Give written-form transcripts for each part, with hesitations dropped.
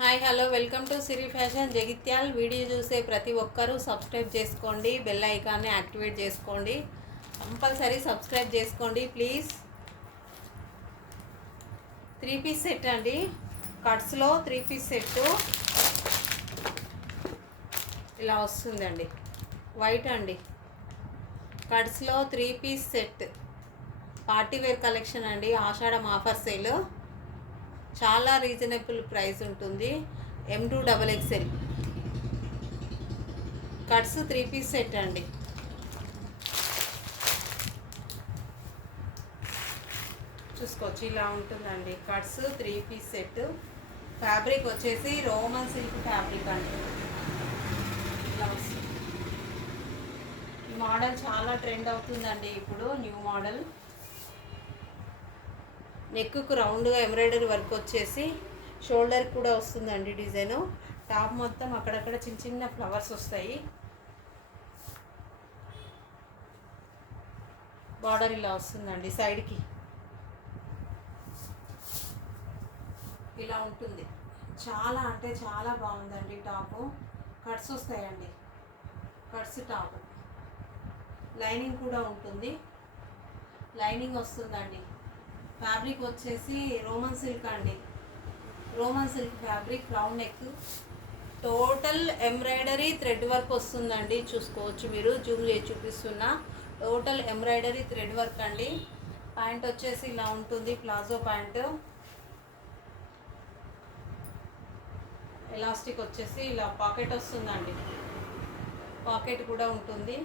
Hi hello welcome to Siri fashion Jagtial. Video చూసే ప్రతి ఒక్కరూ సబ్స్క్రైబ్ చేసుకోండి, బెల్ ఐకాన్ని యాక్టివేట్ చేసుకోండి. కంపల్సరీ సబ్స్క్రైబ్ చేసుకోండి ప్లీజ్. 3 పీస్ సెట్ అండి, కట్స్లో 3 పీస్ సెట్ ఇలా వస్తుందండి. వైట్ అండి, కట్స్లో 3 పీస్ సెట్ పార్టీవేర్ కలెక్షన్ అండి. ఆషాఢం ఆఫర్ సేల్, చాలా రీజనబుల్ ప్రైస్ ఉంటుంది. M2XXL కట్స్ 3 పీస్ సెట్ అండి. చూసుకోవచ్చు, ఇలా ఉంటుందండి. Cuts 3 piece set. ఫ్యాబ్రిక్ వచ్చేసి రోమన్ సిల్క్ ఫ్యాబ్రిక్ అండి. ఇలా వస్తుంది. ఈ మోడల్ చాలా ట్రెండ్ అవుతుందండి ఇప్పుడు, న్యూ మోడల్. నెక్కు రౌండ్గా ఎంబ్రాయిడరీ వర్క్ వచ్చేసి షోల్డర్ కూడా వస్తుందండి డిజైను. టాప్ మొత్తం అక్కడక్కడ చిన్న చిన్న ఫ్లవర్స్ వస్తాయి. బార్డర్ ఇలా వస్తుందండి, సైడ్కి ఇలా ఉంటుంది. చాలా అంటే చాలా బాగుందండి టాపు. కట్స్ వస్తాయండి, కట్స్ టాపు. లైనింగ్ కూడా ఉంటుంది, లైనింగ్ వస్తుందండి. ఫ్యాబ్రిక్ వచ్చేసి రోమన్ సిల్క్ అండి, Roman silk fabric. Round neck, total embroidery thread work వస్తుందండి. చూసుకోవచ్చు, మీరు జూమ్ చేసి చూపిస్తున్నా. టోటల్ ఎంబ్రాయిడరీ థ్రెడ్ వర్క్ అండి. ప్యాంట్ వచ్చేసి ఇలా ఉంటుంది, ప్లాజో ప్యాంటు. ఎలాస్టిక్ వచ్చేసి ఇలా పాకెట్ వస్తుందండి, పాకెట్ కూడా ఉంటుంది.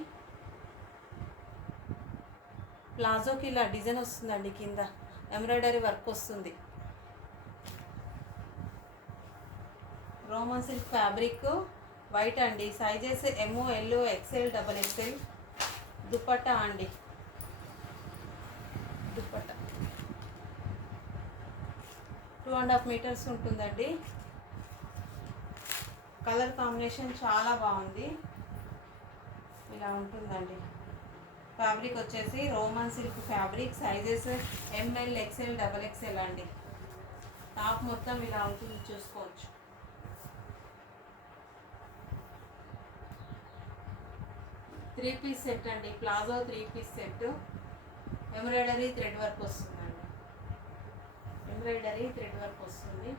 ప్లాజోకి ఇలా డిజైన్ వస్తుందండి, కింద ఎంబ్రాయిడరీ వర్క్ వస్తుంది. రోమన్ సిల్క్ ఫ్యాబ్రిక్, వైట్ అండి. Sizes M, L, XL, XXL. Dupatta అండి, దుపట్టా 2.5 మీటర్స్ ఉంటుందండి. కలర్ కాంబినేషన్ చాలా బాగుంది, ఇలా ఉంటుందండి. ఫ్యాబ్రిక్ వచ్చేసి Roman silk fabric. Sizes ML, XL, XXL అండి. టాప్ మొత్తం ఇలా ఉంటుంది, చూసుకోవచ్చు. త్రీ పీస్ సెట్ అండి, palazzo 3 piece set. Embroidery thread work వస్తుందండి, ఎంబ్రాయిడరీ థ్రెడ్ వర్క్ వస్తుంది.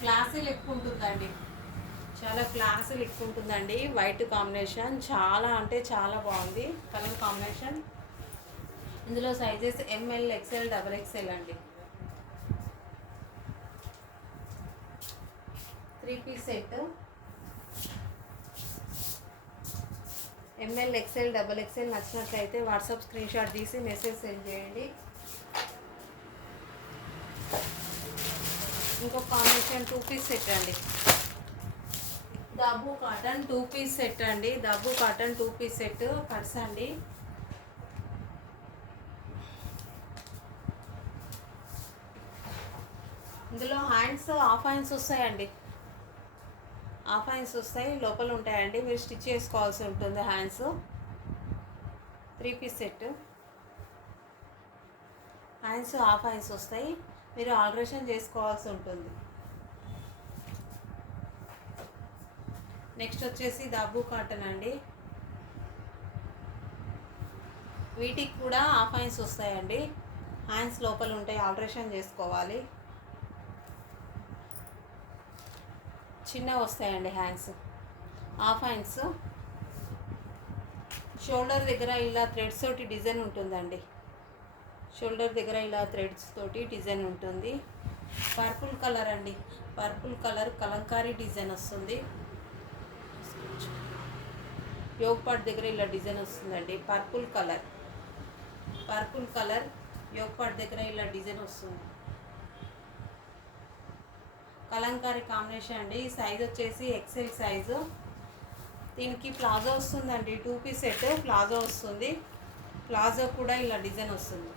క్లాసీ లుక్ ఉంటుందండి, చాలా క్లాస్ లుక్ ఉంటుందండి. వైట్ కాంబినేషన్ చాలా అంటే చాలా బాగుంది కలర్ కాంబినేషన్. ఇందులో సైజెస్ ML, XL, XXL అండి. 3 piece set ML, XL, XXL. నచ్చినట్లయితే వాట్సాప్ స్క్రీన్ షాట్ తీసి మెసేజ్ సెండ్ చేయండి. ఇంకో కాంబినేషన్ 2 పీస్ సెట్ అండి, దబ్బు కాటన్ 2 పీస్ సెట్ అండి. Dabu cotton 2 piece set cuts అండి. ఇందులో హ్యాండ్స్ హాఫ్ హ్యాండ్స్ వస్తాయండి, హాఫ్ హ్యాండ్స్ వస్తాయి, లోపల ఉంటాయండి. మీరు స్టిచ్ చేసుకోవాల్సి ఉంటుంది hands. 3 piece set hands half hands వస్తాయి, మీరు ఆల్టరేషన్ చేసుకోవాల్సి ఉంటుంది. నెక్స్ట్ వచ్చేసి దబ్బు కాటన్ అండి. వీటికి కూడా హాఫ్ హ్యాండ్స్ వస్తాయండి, హ్యాండ్స్ లోపల ఉంటాయి, ఆల్టరేషన్ చేసుకోవాలి. చిన్న వస్తాయండి హ్యాండ్స్, హాఫ్ హ్యాండ్స్. షోల్డర్ దగ్గర ఇలా థ్రెడ్స్ తోటి డిజైన్ ఉంటుందండి, షోల్డర్ దగ్గర ఇలా థ్రెడ్స్ తోటి డిజైన్ ఉంటుంది. పర్పుల్ కలర్ అండి, పర్పుల్ కలర్ కలంకారీ డిజైన్ వస్తుంది. యోగ్ పార్ట్ దగ్గర ఇలా డిజైన్ వస్తుందండి. Purple colour, purple colour yoke part దగ్గర ఇలా డిజైన్ వస్తుంది. కలంకారీ కాంబినేషన్ అండి. సైజ్ వచ్చేసి XL సైజు. దీనికి ప్లాజో వస్తుందండి, 2 పీస్ సెట్ ప్లాజో వస్తుంది. ప్లాజో కూడా ఇలా డిజైన్ వస్తుంది,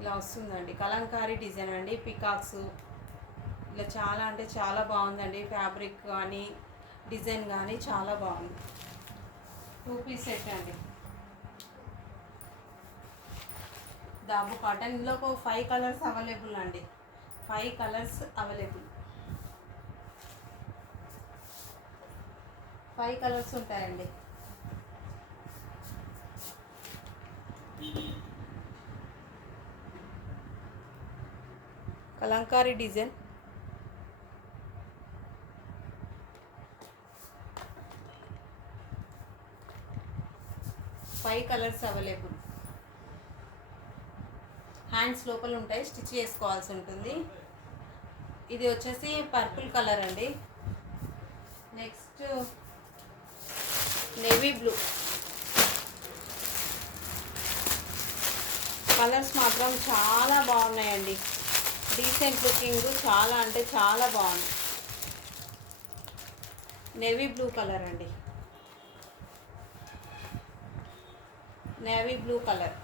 ఇలా వస్తుందండి. కలంకారీ డిజైన్ అండి, పికాక్స్ ఇలా చాలా అంటే చాలా బాగుందండి. ఫ్యాబ్రిక్ కానీ డిజైన్ కానీ చాలా బాగుంది. 2 పీస్ సెట్ అండి. దాబు కాటన్. ఇందులో ఒక 5 కలర్స్ అవైలబుల్ అండి. 5 కలర్స్ అవైలబుల్. 5 కలర్స్ ఉంటాయండి. Kalamkari design. Five colours available. Hands లోపల ఉంటాయి, స్టిచ్ చేసుకోవాల్సి ఉంటుంది. ఇది వచ్చేసి పర్పుల్ కలర్ అండి. Next navy blue. కలర్స్ మాత్రం చాలా బాగున్నాయండి. డీసెంట్ లుకింగ్, చాలా అంటే చాలా బాగుంది. నేవీ బ్లూ కలర్ అండి. Navy blue colour.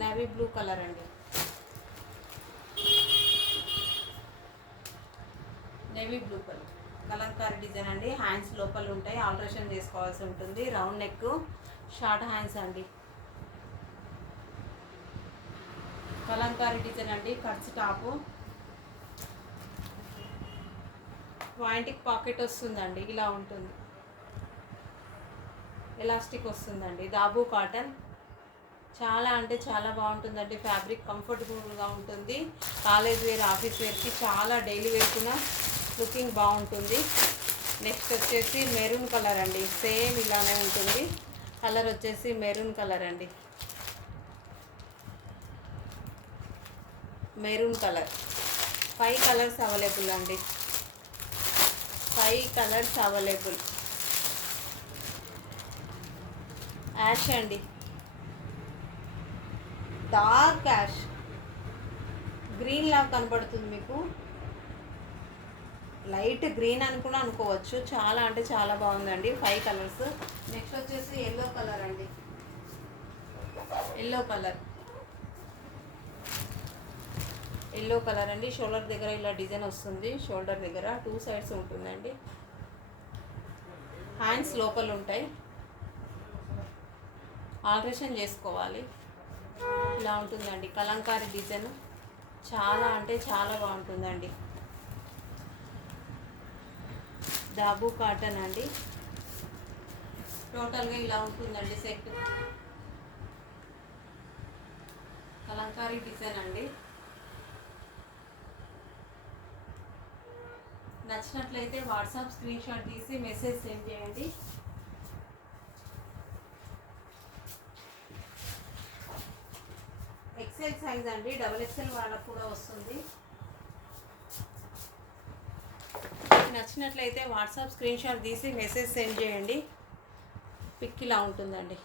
Navy blue colour అండి. Navy blue colour Kalamkari design అండి. హ్యాండ్స్ లోపల ఉంటాయి, ఆల్టరేషన్ చేసుకోవాల్సి ఉంటుంది. రౌండ్ నెక్, షార్ట్ హ్యాండ్స్ అండి. కలంకారీ డిజైన్ అండి. కట్స్ టాపు, పాయింటిక్ పాకెట్ వస్తుందండి. ఇలా ఉంటుంది, ఎలాస్టిక్ వస్తుందండి. దాబు కాటన్. చాలా అంటే చాలా బాగుంటుందండి. ఫ్యాబ్రిక్ కంఫర్టబుల్గా ఉంటుంది. కాలేజ్ వేర్, ఆఫీస్ వేర్కి, చాలా డైలీ వేర్కున్న లుకింగ్ బాగుంటుంది. నెక్స్ట్ వచ్చేసి మెరూన్ కలర్ అండి. సేమ్ ఇలానే ఉంటుంది. కలర్ వచ్చేసి మెరూన్ కలర్ అండి. Maroon colour. 5 కలర్స్ అవైలబుల్ అండి. 5 కలర్స్ అవైలబుల్. యాష్ అండి. డార్క్ యాష్, గ్రీన్ లాగా కనబడుతుంది మీకు. లైట్ గ్రీన్ అని కూడా అనుకోవచ్చు. చాలా అంటే చాలా బాగుందండి. 5 కలర్స్. నెక్స్ట్ వచ్చేసి ఎల్లో కలర్ అండి. Yellow colour. ఎల్లో కలర్ అండి. షోల్డర్ దగ్గర ఇలా డిజైన్ వస్తుంది. షోల్డర్ దగ్గర 2 సైడ్స్ ఉంటుందండి. హ్యాండ్స్ లోపల ఉంటాయి, ఆల్టరేషన్ చేసుకోవాలి. ఇలా ఉంటుందండి కలంకారీ డిజైన్. చాలా అంటే చాలా బాగుంటుందండి. దాబు కాటన్ అండి. టోటల్గా ఇలా ఉంటుందండి సెట్. కలంకారీ డిజైన్ అండి. నచ్చినట్లయితే వాట్సాప్ స్క్రీన్ షాట్ తీసి మెసేజ్ సెండ్ చేయండి. ఎక్సెల్ సైజ్ అండి. XXL వాళ్ళకు కూడా వస్తుంది. నచ్చినట్లయితే వాట్సాప్ స్క్రీన్ షాట్ తీసి మెసేజ్ సెండ్ చేయండి. పిక్ ఇలా ఉంటుందండి.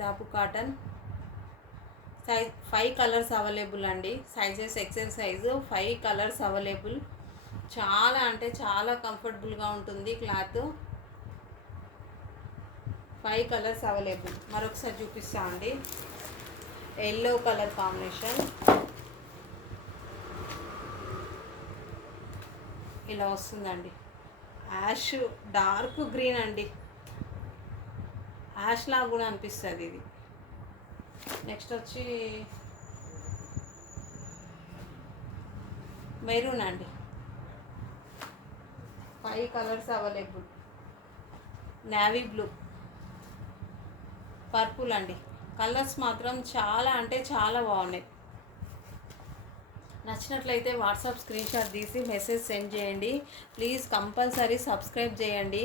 Dabu cotton. Size 5 colours available అండి. Sizes XL size. 5 colours available. చాలా అంటే చాలా కంఫర్టబుల్గా ఉంటుంది క్లాత్. 5 colours available. మరొకసారి చూపిస్తా అండి. ఎల్లో కలర్ కాంబినేషన్ ఇలా వస్తుందండి. యాష్, డార్క్ గ్రీన్ అండి. యాష్ లాగా కూడా అనిపిస్తుంది ఇది. నెక్స్ట్ వచ్చి మెరూన్ అండి. 5 colours available. Navy blue, purple అండి. కలర్స్ మాత్రం చాలా అంటే చాలా బాగున్నాయి. నచ్చినట్లయితే వాట్సాప్ స్క్రీన్ షాట్ తీసి మెసేజ్ సెండ్ చేయండి. ప్లీజ్ కంపల్సరీ సబ్స్క్రైబ్ చేయండి.